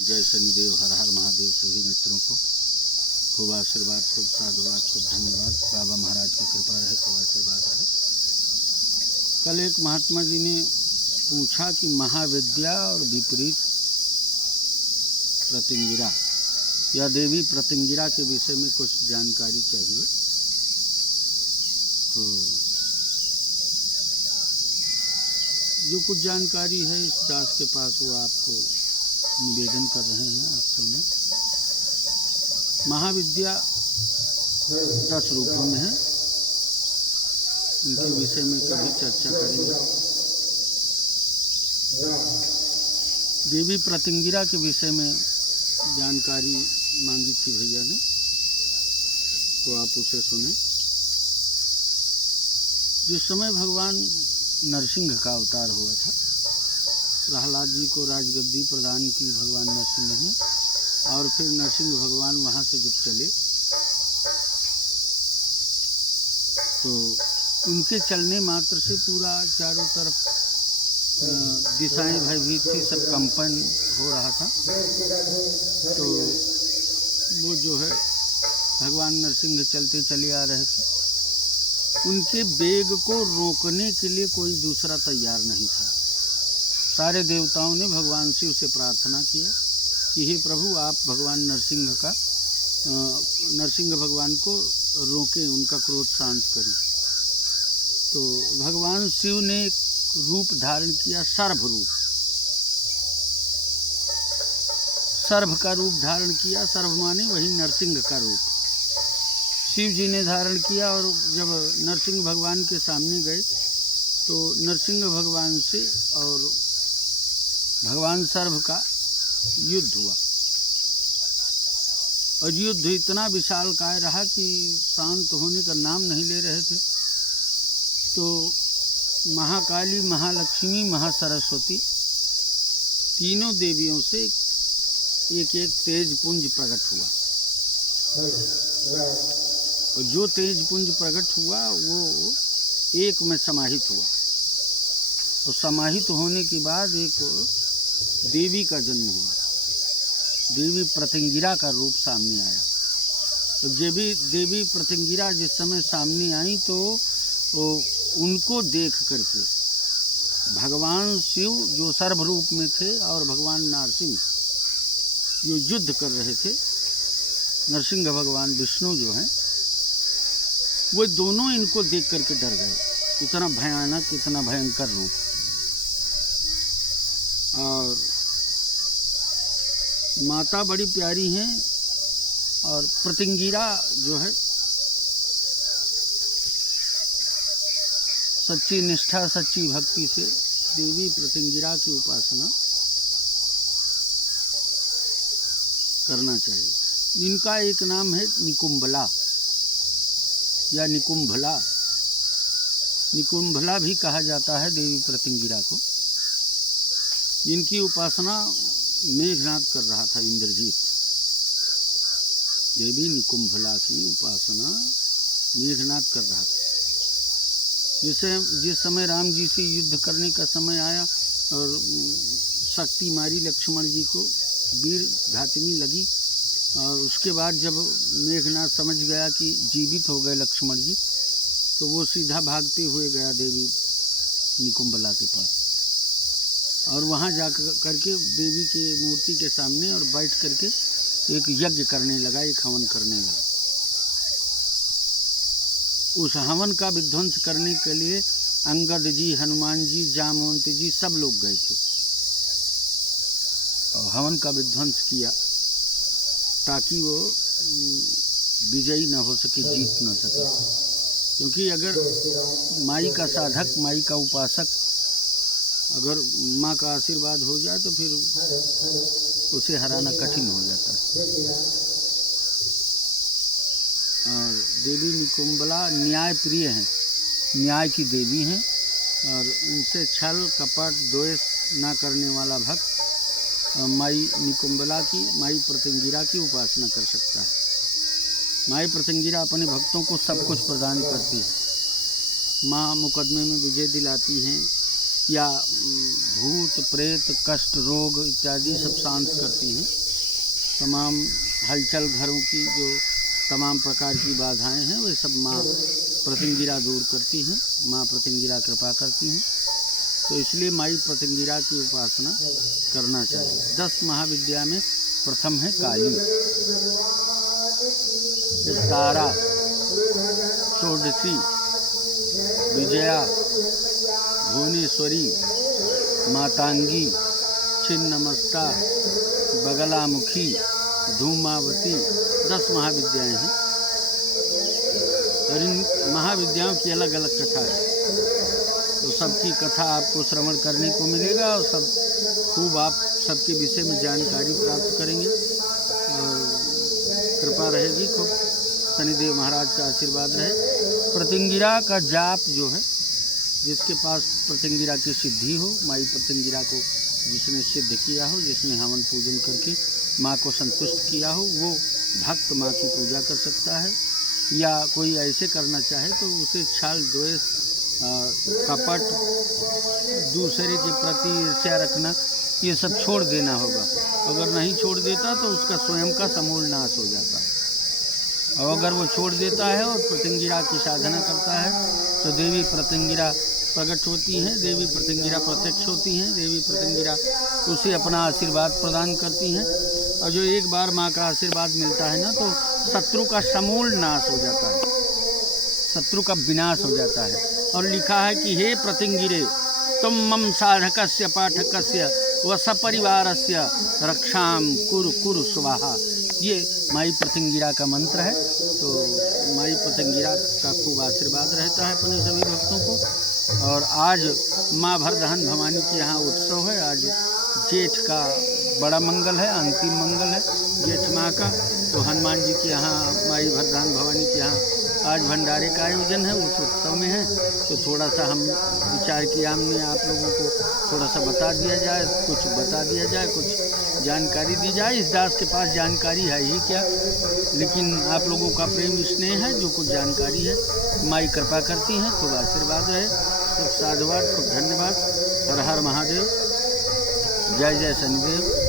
जय शनिदेव, हर हर महादेव। सभी मित्रों को खूब आशीर्वाद, खूब साधुवाद, खूब धन्यवाद। बाबा महाराज की कृपा रहे, खूब आशीर्वाद रहे। कल एक महात्मा जी ने पूछा कि महाविद्या और विपरीत प्रतिंगिरा या देवी प्रतिंगिरा के विषय में कुछ जानकारी चाहिए। तो जो कुछ जानकारी है इस दास के पास वो आपको निवेदन कर रहे हैं, आप सुने। महाविद्या 10 रूपों में है, इनके विषय में कभी चर्चा करेंगे। देवी प्रतिंगिरा के विषय में जानकारी मांगी थी भैया ने, तो आप उसे सुने। जिस समय भगवान नरसिंह का अवतार हुआ था, प्रहलाद जी को राजगद्दी प्रदान की भगवान नरसिंह ने, और फिर नरसिंह भगवान वहाँ से जब चले तो उनके चलने मात्र से पूरा चारों तरफ दिशाएं भयभीत थी, सब कंपन हो रहा था। तो वो जो है भगवान नरसिंह चलते चले आ रहे थे, उनके वेग को रोकने के लिए कोई दूसरा तैयार नहीं था। सारे देवताओं ने भगवान शिव से प्रार्थना किया कि हे प्रभु, आप भगवान नरसिंह भगवान को रोकें, उनका क्रोध शांत करें। तो भगवान शिव ने रूप धारण किया, सर्भ रूप, सर्भ का रूप धारण किया। सर्भ माने वही नरसिंह का रूप शिव जी ने धारण किया। और जब नरसिंह भगवान के सामने गए तो नरसिंह भगवान से और भगवान सर्भ का युद्ध हुआ, और युद्ध इतना विशालकाय रहा कि शांत होने का नाम नहीं ले रहे थे। तो महाकाली, महालक्ष्मी, महासरस्वती तीनों देवियों से एक एक तेज पुंज प्रकट हुआ, और जो तेज पुंज प्रकट हुआ वो एक में समाहित हुआ, और समाहित होने के बाद एक देवी का जन्म हुआ। देवी प्रतिंगिरा का रूप सामने आया। तो देवी प्रतिंगिरा जिस समय सामने आई तो उनको देख करके भगवान शिव जो सर्व रूप में थे और भगवान नरसिंह जो युद्ध कर रहे थे, नरसिंह भगवान विष्णु जो हैं, वो दोनों इनको देख करके डर गए। इतना भयानक, इतना भयंकर रूप। और माता बड़ी प्यारी हैं, और प्रतिंगिरा जो है सच्ची निष्ठा, सच्ची भक्ति से देवी प्रतिंगिरा की उपासना करना चाहिए। इनका एक नाम है निकुंभला या निकुंभला। निकुंभला भी कहा जाता है देवी प्रतिंगिरा को। इनकी उपासना मेघनाद कर रहा था, इंद्रजीत। देवी निकुंभला की उपासना मेघनाद कर रहा था। जिस समय राम जी से युद्ध करने का समय आया और शक्ति मारी लक्ष्मण जी को, वीर घातनी लगी, और उसके बाद जब मेघनाद समझ गया कि जीवित हो गए लक्ष्मण जी, तो वो सीधा भागते हुए गया देवी निकुंभला के पास, और वहाँ जा करके देवी के मूर्ति के सामने और बैठ करके एक यज्ञ करने लगा, एक हवन करने लगा। उस हवन का विध्वंस करने के लिए अंगद जी, हनुमान जी, जामवंत जी सब लोग गए थे, और हवन का विध्वंस किया ताकि वो विजयी न हो सके, जीत न सके। क्योंकि अगर माई का साधक, माई का उपासक, अगर माँ का आशीर्वाद हो जाए तो फिर उसे हराना कठिन हो जाता है। और देवी निकुंभला न्याय प्रिय हैं, न्याय की देवी हैं, और इनसे छल कपट द्वेष ना करने वाला भक्त माई निकुंभला की, माई प्रतिंगिरा की उपासना कर सकता है। माई प्रतिंगिरा अपने भक्तों को सब कुछ प्रदान करती है। माँ मुकदमे में विजय दिलाती हैं, या भूत प्रेत कष्ट रोग इत्यादि सब शांत करती हैं। तमाम हलचल घरों की जो तमाम प्रकार की बाधाएं हैं वे सब माँ प्रतिंगिरा दूर करती हैं, माँ प्रतिंगिरा कृपा करती हैं। तो इसलिए माई प्रतिंगिरा की उपासना करना चाहिए। 10 महाविद्या में प्रथम है काली, तारा, षोडशी, विजया, भुवनेश्वरी, मातांगी, छिन्नमस्ता, बगलामुखी, धूमावती, 10 महाविद्याएं हैं। और इन महाविद्याओं की अलग अलग कथा है। तो सबकी कथा आपको श्रवण करने को मिलेगा और सब खूब आप सबके विषय में जानकारी प्राप्त करेंगे और कृपा रहेगी खूब। शनिदेव महाराज का आशीर्वाद रहे। प्रतिंगिरा का जाप जो है, जिसके पास प्रतिंगिरा की सिद्धि हो, माई प्रतिंगिरा को जिसने सिद्ध किया हो, जिसने हवन पूजन करके माँ को संतुष्ट किया हो, वो भक्त माँ की पूजा कर सकता है। या कोई ऐसे करना चाहे तो उसे छल द्वेष कपट दूसरे के प्रति ईर्ष्या रखना ये सब छोड़ देना होगा। अगर नहीं छोड़ देता तो उसका स्वयं का समूल नाश हो जाता है। और अगर वो छोड़ देता है और प्रतिंगिरा की साधना करता है तो देवी प्रतिंगिरा प्रकट होती हैं, देवी प्रतिंगिरा प्रत्यक्ष होती हैं, देवी प्रतिंगिरा उसे अपना आशीर्वाद प्रदान करती हैं। और जो एक बार माँ का आशीर्वाद मिलता है ना तो शत्रु का समूल नाश हो जाता है, शत्रु का विनाश हो जाता है। और लिखा है कि हे प्रतिंगिरे तुम मम साधकस्य पाठकस्य व सपरिवारस्य रक्षाम कुरु कुरु स्वाहा। ये माई प्रतिंगिरा का मंत्र है। तो माई प्रतिंगिरा का खूब आशीर्वाद रहता है अपने सभी भक्तों को। और आज माँ भरदहन भवानी के यहाँ उत्सव है। आज जेठ का बड़ा मंगल है, अंतिम मंगल है जेठ माह का। तो हनुमान जी के यहाँ, माई भरदहन भवानी के यहाँ आज भंडारे का आयोजन है, उस उत्सव में है। तो थोड़ा सा हम विचार किया हमने आप लोगों को थोड़ा सा बता दिया जाए, कुछ बता दिया जाए, कुछ जानकारी दी जाए। इस दास के पास जानकारी है ही क्या, लेकिन आप लोगों का प्रेम स्नेह है, जो कुछ जानकारी है माई कृपा करती हैं। खूब आशीर्वाद रहे, खूब साधुवाद, खूब धन्यवाद। हर हर महादेव, जय जय शनिदेव।